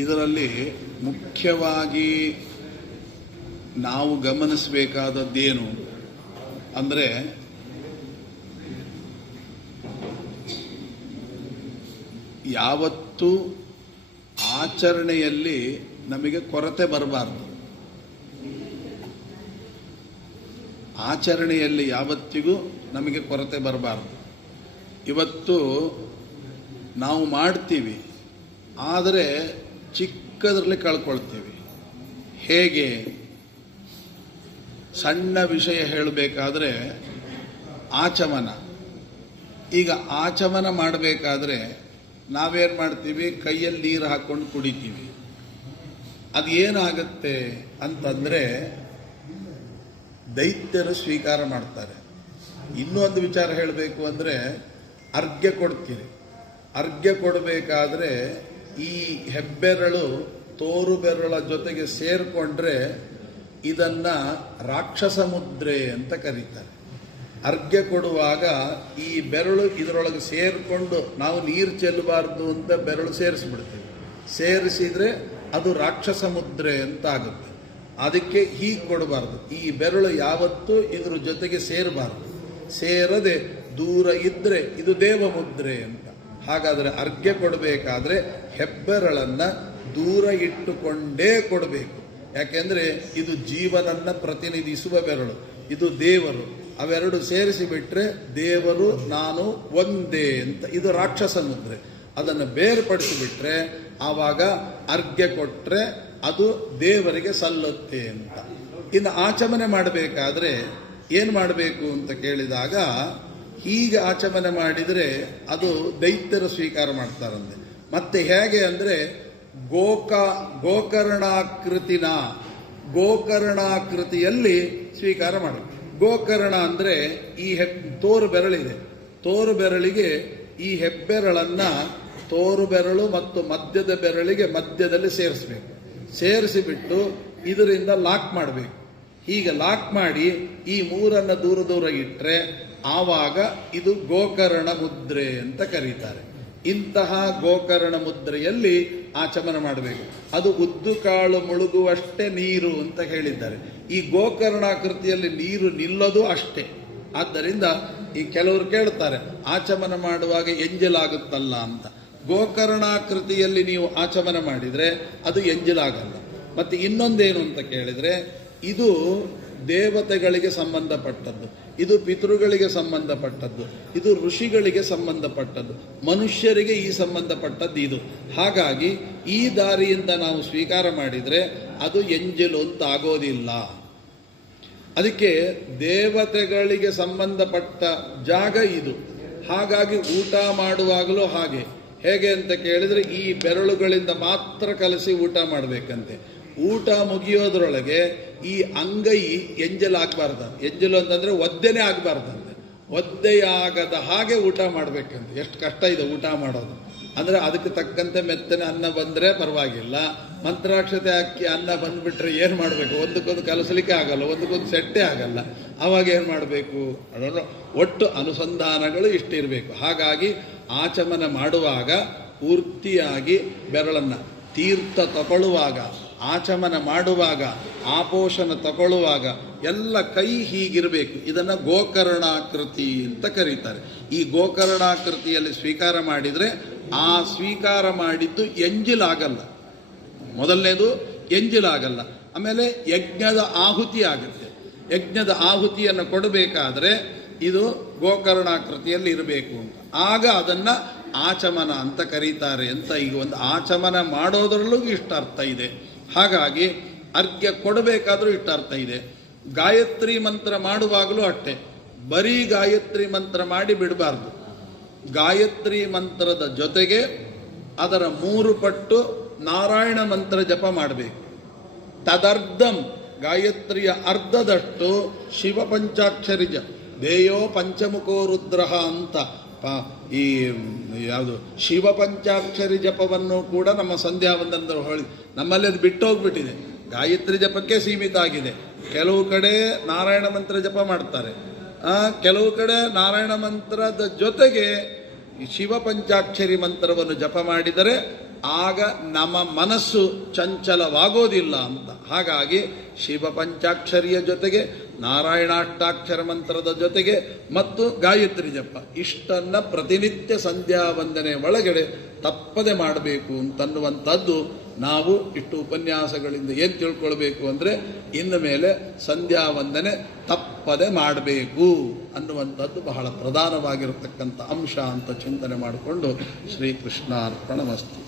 ಇದರಲ್ಲಿ ಮುಖ್ಯವಾಗಿ ನಾವು ಗಮನಿಸಬೇಕಾದದ್ದೇನು ಅಂದರೆ, ಯಾವತ್ತೂ ಆಚರಣೆಯಲ್ಲಿ ನಮಗೆ ಕೊರತೆ ಬರಬಾರ್ದು. ಆಚರಣೆಯಲ್ಲಿ ಯಾವತ್ತಿಗೂ ನಮಗೆ ಕೊರತೆ ಬರಬಾರ್ದು. ಇವತ್ತು ನಾವು ಮಾಡ್ತೀವಿ, ಆದರೆ ಚಿಕ್ಕದರಲ್ಲಿ ಕಳ್ಕೊಳ್ತೀವಿ. ಹೇಗೆ? ಸಣ್ಣ ವಿಷಯ ಹೇಳಬೇಕಾದ್ರೆ ಆಚಮನ. ಈಗ ಆಚಮನ ಮಾಡಬೇಕಾದ್ರೆ ನಾವೇನು ಮಾಡ್ತೀವಿ? ಕೈಯಲ್ಲಿ ನೀರು ಹಾಕ್ಕೊಂಡು ಕುಡಿತೀವಿ. ಅದು ಏನಾಗುತ್ತೆ ಅಂತಂದರೆ ದೈತ್ಯರು ಸ್ವೀಕಾರ ಮಾಡ್ತಾರೆ. ಇನ್ನೂ ಒಂದು ವಿಚಾರ ಹೇಳಬೇಕು ಅಂದರೆ, ಅರ್ಘ್ಯ ಕೊಡ್ತೀರಿ. ಅರ್ಘ್ಯ ಕೊಡಬೇಕಾದ್ರೆ ಈ ಹೆಬ್ಬೆರಳು ತೋರು ಬೆರಳ ಜೊತೆಗೆ ಸೇರಿಕೊಂಡ್ರೆ ಇದನ್ನು ರಾಕ್ಷಸ ಮುದ್ರೆ ಅಂತ ಕರೀತಾರೆ. ಅರ್ಘ್ಯ ಕೊಡುವಾಗ ಈ ಬೆರಳು ಇದರೊಳಗೆ ಸೇರಿಕೊಂಡು ನಾವು ನೀರು ಚೆಲ್ಲಬಾರ್ದು ಅಂತ ಬೆರಳು ಸೇರಿಸ್ಬಿಡ್ತೀವಿ. ಸೇರಿಸಿದರೆ ಅದು ರಾಕ್ಷಸ ಮುದ್ರೆ ಅಂತ ಆಗುತ್ತೆ. ಅದಕ್ಕೆ ಹೀಗೆ ಕೊಡಬಾರ್ದು. ಈ ಬೆರಳು ಯಾವತ್ತೂ ಇದ್ರ ಜೊತೆಗೆ ಸೇರಬಾರ್ದು. ಸೇರದೆ ದೂರ ಇದ್ದರೆ ಇದು ದೇವ ಮುದ್ರೆ ಅಂತ. ಹಾಗಾದರೆ ಅರ್ಘ್ಯ ಕೊಡಬೇಕಾದ್ರೆ ಹೆಬ್ಬೆರಳನ್ನು ದೂರ ಇಟ್ಟುಕೊಂಡೇ ಕೊಡಬೇಕು. ಯಾಕೆಂದರೆ ಇದು ಜೀವನನ್ನು ಪ್ರತಿನಿಧಿಸುವ ಬೆರಳು, ಇದು ದೇವರು. ಅವೆರಡು ಸೇರಿಸಿಬಿಟ್ರೆ ದೇವರು ನಾನು ಒಂದೇ ಅಂತ, ಇದು ರಾಕ್ಷಸ ಮುದ್ರೆ. ಅದನ್ನು ಬೇರ್ಪಡಿಸಿಬಿಟ್ರೆ ಆವಾಗ ಅರ್ಘ್ಯ ಕೊಟ್ಟರೆ ಅದು ದೇವರಿಗೆ ಸಲ್ಲುತ್ತೆ ಅಂತ. ಇನ್ನು ಆಚಮನೆ ಮಾಡಬೇಕಾದ್ರೆ ಏನು ಮಾಡಬೇಕು ಅಂತ ಕೇಳಿದಾಗ, ಹೀಗೆ ಆಚಮನೆ ಮಾಡಿದರೆ ಅದು ದೈತ್ಯರು ಸ್ವೀಕಾರ ಮಾಡ್ತಾರಂತೆ. ಮತ್ತೆ ಹೇಗೆ ಅಂದರೆ ಗೋಕರ್ಣಾಕೃತಿಯಲ್ಲಿ ಸ್ವೀಕಾರ ಮಾಡಬೇಕು. ಗೋಕರ್ಣ ಅಂದರೆ ಈ ತೋರು ಬೆರಳಿದೆ, ತೋರು ಬೆರಳಿಗೆ ಈ ಹೆಬ್ಬೆರಳನ್ನು ತೋರು ಬೆರಳು ಮತ್ತು ಮಧ್ಯದ ಬೆರಳಿಗೆ ಮಧ್ಯದಲ್ಲಿ ಸೇರಿಸಬೇಕು. ಸೇರಿಸಿಬಿಟ್ಟು ಇದರಿಂದ ಲಾಕ್ ಮಾಡಬೇಕು. ಹೀಗೆ ಲಾಕ್ ಮಾಡಿ ಈ ಮೂರನ್ನು ದೂರ ದೂರ ಇಟ್ಟರೆ ಆವಾಗ ಇದು ಗೋಕರ್ಣ ಮುದ್ರೆ ಅಂತ ಕರೀತಾರೆ. ಇಂತಹ ಗೋಕರ್ಣ ಮುದ್ರೆಯಲ್ಲಿ ಆಚಮನ ಮಾಡಬೇಕು. ಅದು ಉದ್ದು ಕಾಳು ಮುಳುಗುವಷ್ಟೇ ನೀರು ಅಂತ ಹೇಳಿದ್ದಾರೆ. ಈ ಗೋಕರ್ಣಾಕೃತಿಯಲ್ಲಿ ನೀರು ನಿಲ್ಲೋದು ಅಷ್ಟೇ. ಆದ್ದರಿಂದ ಈ ಕೆಲವರು ಕೇಳ್ತಾರೆ, ಆಚಮನ ಮಾಡುವಾಗ ಎಂಜಲಾಗುತ್ತಲ್ಲ ಅಂತ. ಗೋಕರ್ಣಾಕೃತಿಯಲ್ಲಿ ನೀವು ಆಚಮನ ಮಾಡಿದರೆ ಅದು ಎಂಜಲಾಗಲ್ಲ. ಮತ್ತು ಇನ್ನೊಂದೇನು ಅಂತ ಕೇಳಿದರೆ, ಇದು ದೇವತೆಗಳಿಗೆ ಸಂಬಂಧಪಟ್ಟದ್ದು, ಇದು ಪಿತೃಗಳಿಗೆ ಸಂಬಂಧಪಟ್ಟದ್ದು, ಇದು ಋಷಿಗಳಿಗೆ ಸಂಬಂಧಪಟ್ಟದ್ದು, ಮನುಷ್ಯರಿಗೆ ಈ ಸಂಬಂಧಪಟ್ಟದ್ದು ಇದು. ಹಾಗಾಗಿ ಈ ದಾರಿಯಿಂದ ನಾವು ಸ್ವೀಕಾರ ಮಾಡಿದರೆ ಅದು ಎಂಜಲು ಅಂತ ಆಗೋದಿಲ್ಲ. ಅದಕ್ಕೆ ದೇವತೆಗಳಿಗೆ ಸಂಬಂಧಪಟ್ಟ ಜಾಗ ಇದು. ಹಾಗಾಗಿ ಊಟ ಮಾಡುವಾಗಲೂ ಹೇಗೆ ಅಂತ ಕೇಳಿದರೆ ಈ ಬೆರಳುಗಳಿಂದ ಮಾತ್ರ ಕಲಸಿ ಊಟ ಮಾಡಬೇಕಂತೆ. ಊಟ ಮುಗಿಯೋದ್ರೊಳಗೆ ಈ ಅಂಗೈ ಎಂಜಲಾಗಬಾರ್ದು. ಎಂಜಲು ಅಂತಂದರೆ ಒದ್ದೆನೇ ಆಗಬಾರ್ದಂತೆ. ಒದ್ದೆಯಾಗದ ಹಾಗೆ ಊಟ ಮಾಡಬೇಕಂತೆ. ಎಷ್ಟು ಕಷ್ಟ ಇದೆ ಊಟ ಮಾಡೋದು ಅಂದರೆ. ಅದಕ್ಕೆ ತಕ್ಕಂತೆ ಮೆತ್ತನೆ ಅನ್ನ ಬಂದರೆ ಪರವಾಗಿಲ್ಲ, ಮಂತ್ರಾಕ್ಷತೆ ಹಾಕಿ ಅನ್ನ ಬಂದುಬಿಟ್ರೆ ಏನು ಮಾಡಬೇಕು? ಒಂದಕ್ಕೊಂದು ಕಲಸಲಿಕ್ಕೆ ಆಗಲ್ಲ, ಒಂದಕ್ಕೊಂದು ಸೆಟ್ಟೇ ಆಗಲ್ಲ. ಆವಾಗ ಏನು ಮಾಡಬೇಕು? ಅದನ್ನು ಒಟ್ಟು ಅನುಸಂಧಾನಗಳು ಇಷ್ಟಿರಬೇಕು. ಹಾಗಾಗಿ ಆಚಮನ ಮಾಡುವಾಗ ಪೂರ್ತಿಯಾಗಿ ಬೆರಳನ್ನು, ತೀರ್ಥ ತಗೊಳ್ಳುವಾಗ, ಆಚಮನ ಮಾಡುವಾಗ, ಆಪೋಷಣ ತಗೊಳ್ಳುವಾಗ ಎಲ್ಲ ಕೈ ಹೀಗಿರಬೇಕು. ಇದನ್ನು ಗೋಕರ್ಣಾಕೃತಿ ಅಂತ ಕರೀತಾರೆ. ಈ ಗೋಕರ್ಣಾಕೃತಿಯಲ್ಲಿ ಸ್ವೀಕಾರ ಮಾಡಿದರೆ ಆ ಸ್ವೀಕಾರ ಮಾಡಿದ್ದು ಎಂಜಿಲಾಗಲ್ಲ. ಮೊದಲನೇದು ಎಂಜಿಲಾಗಲ್ಲ. ಆಮೇಲೆ ಯಜ್ಞದ ಆಹುತಿ ಆಗುತ್ತೆ. ಯಜ್ಞದ ಆಹುತಿಯನ್ನು ಕೊಡಬೇಕಾದ್ರೆ ಇದು ಗೋಕರ್ಣಾಕೃತಿಯಲ್ಲಿ ಇರಬೇಕು ಅಂತ. ಆಗ ಅದನ್ನು ಆಚಮನ ಅಂತ ಕರೀತಾರೆ ಅಂತ. ಈಗ ಒಂದು ಆಚಮನ ಮಾಡೋದ್ರಲ್ಲೂ ಇಷ್ಟ ಅರ್ಥ ಇದೆ. ಹಾಗಾಗಿ ಅರ್ಘ್ಯ ಕೊಡಬೇಕಾದ್ರೂ ಇಷ್ಟ ಅರ್ಥ ಇದೆ. ಗಾಯತ್ರಿ ಮಂತ್ರ ಮಾಡುವಾಗಲೂ ಅಷ್ಟೇ, ಬರೀ ಗಾಯತ್ರಿ ಮಂತ್ರ ಮಾಡಿ ಬಿಡಬಾರ್ದು. ಗಾಯತ್ರಿ ಮಂತ್ರದ ಜೊತೆಗೆ ಅದರ 3 ಪಟ್ಟು ನಾರಾಯಣ ಮಂತ್ರ ಜಪ ಮಾಡಬೇಕು. ತದರ್ಧಂ, ಗಾಯತ್ರಿಯ ಅರ್ಧದಷ್ಟು ಶಿವ ಪಂಚಾಕ್ಷರಿ ದೇಯೋ ಪಂಚಮುಖೋ ರುದ್ರಃ ಅಂತ ಈ ಯಾವುದು ಶಿವ ಪಂಚಾಕ್ಷರಿ ಜಪವನ್ನು ಕೂಡ ನಮ್ಮ ಸಂಧ್ಯಾ ವಂದನದಲ್ಲಿ ಹೇಳಿ, ನಮ್ಮಲ್ಲಿ ಅದು ಬಿಟ್ಟು ಹೋಗ್ಬಿಟ್ಟಿದೆ. ಗಾಯತ್ರಿ ಜಪಕ್ಕೆ ಸೀಮಿತ ಆಗಿದೆ. ಕೆಲವು ಕಡೆ ನಾರಾಯಣ ಮಂತ್ರ ಜಪ ಮಾಡ್ತಾರೆ, ಕೆಲವು ಕಡೆ ನಾರಾಯಣ ಮಂತ್ರದ ಜೊತೆಗೆ ಶಿವ ಪಂಚಾಕ್ಷರಿ ಮಂತ್ರವನ್ನು ಜಪ ಮಾಡಿದರೆ ಆಗ ನಮ್ಮ ಮನಸ್ಸು ಚಂಚಲವಾಗೋದಿಲ್ಲ ಅಂತ. ಹಾಗಾಗಿ ಶಿವ ಪಂಚಾಕ್ಷರಿಯ ಜೊತೆಗೆ ನಾರಾಯಣಾಷ್ಟಾಕ್ಷರ ಮಂತ್ರದ ಜೊತೆಗೆ ಮತ್ತು ಗಾಯತ್ರಿ ಜಪ ಇಷ್ಟನ್ನು ಪ್ರತಿನಿತ್ಯ ಸಂಧ್ಯಾ ವಂದನೆ ಒಳಗಡೆ ತಪ್ಪದೆ ಮಾಡಬೇಕು ಅಂತನ್ನುವಂಥದ್ದು ನಾವು ಇಷ್ಟು ಉಪನ್ಯಾಸಗಳಿಂದ ಏನು ತಿಳ್ಕೊಳ್ಬೇಕು ಅಂದರೆ ಇನ್ನು ಮೇಲೆ ಸಂಧ್ಯಾ ವಂದನೆ ತಪ್ಪದೆ ಮಾಡಬೇಕು ಅನ್ನುವಂಥದ್ದು ಬಹಳ ಪ್ರಧಾನವಾಗಿರತಕ್ಕಂಥ ಅಂಶ ಅಂತ ಚಿಂತನೆ ಮಾಡಿಕೊಂಡು ಶ್ರೀಕೃಷ್ಣಾರ್ಪಣಮಸ್ತು.